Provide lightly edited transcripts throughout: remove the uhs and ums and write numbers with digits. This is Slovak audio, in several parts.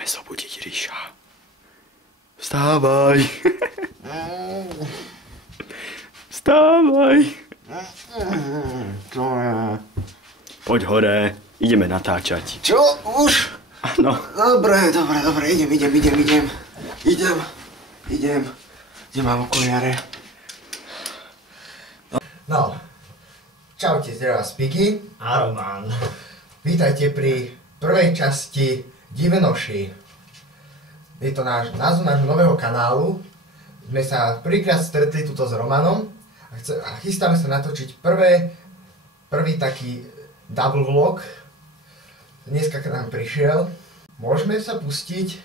Ideme zobudiť Ríša. Vstávaj. Vstávaj. Čo je? Poď hore, ideme natáčať. Čo? Už? Áno. Dobre, idem. Kde mám okuliare? No. Čaute, zdravá Spiky. A Roman. Vítajte pri prvej časti Divenoši. Je to názov nášho nového kanálu. Sme sa prvýkrát stretli tuto s Romanom a chystáme sa natočiť prvý taký double vlog. Dneska k nám prišiel. Môžeme sa pustiť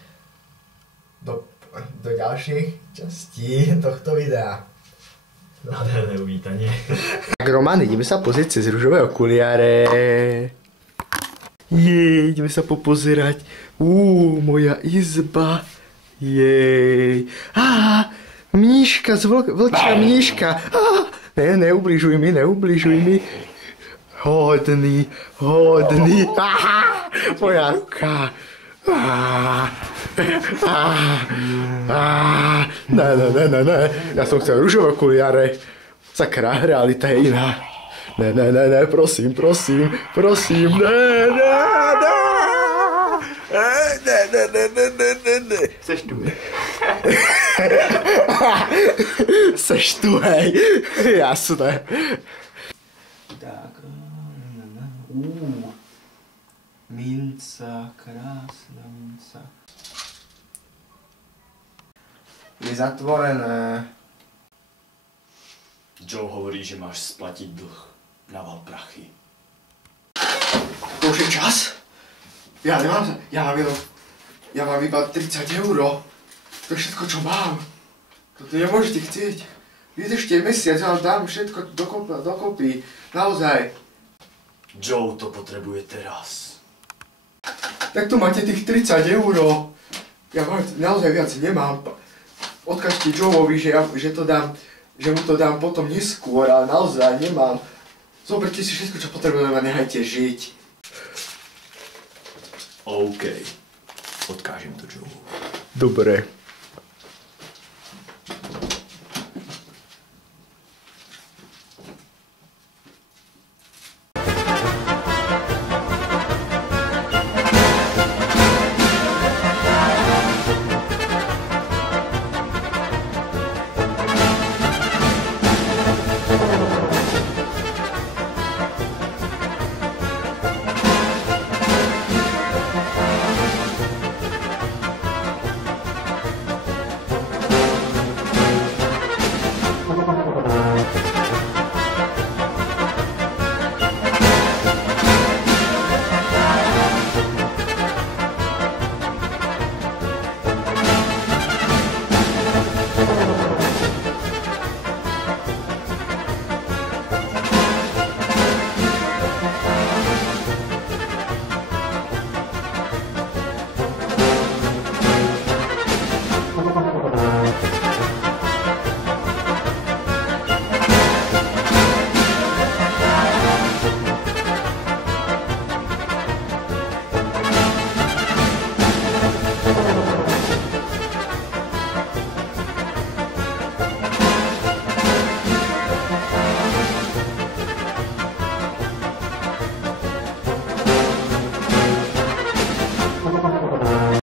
do ďalších častí tohto videa. Nádherné uvítanie. Tak Roman, ideme sa pozrieť cez ružové okuliare. Jej, ideme sa popozerať. Moja izba. Jej. Mníška, vlčia mníška. Neubližuj mi. Hodný. Moja ruka. Ne. Ja som chcel ružové okuliare. Sakra, realita je iná. Ne, prosím. Ne. Seš tu. Seš tu, hej. Jasné. Tak. Minca, krásna minca. Je zatvorené. Joe hovorí, že máš splatiť dlh. Naval prachy. To už je čas? Ja mám iba 30 €. To je všetko, čo mám. Toto nemôžete chcieť. Vydržte mesiac, ja vám dám všetko dokopy. Naozaj. Joe to potrebuje teraz. Tak tu máte tých 30 €. Ja naozaj viac nemám. Odkažte Joeovi, že mu to dám potom neskôr, ale naozaj nemám. Zoberte si všetko, čo potrebujeme a nechajte žiť. OK. Odkážem to Joe. Dobre.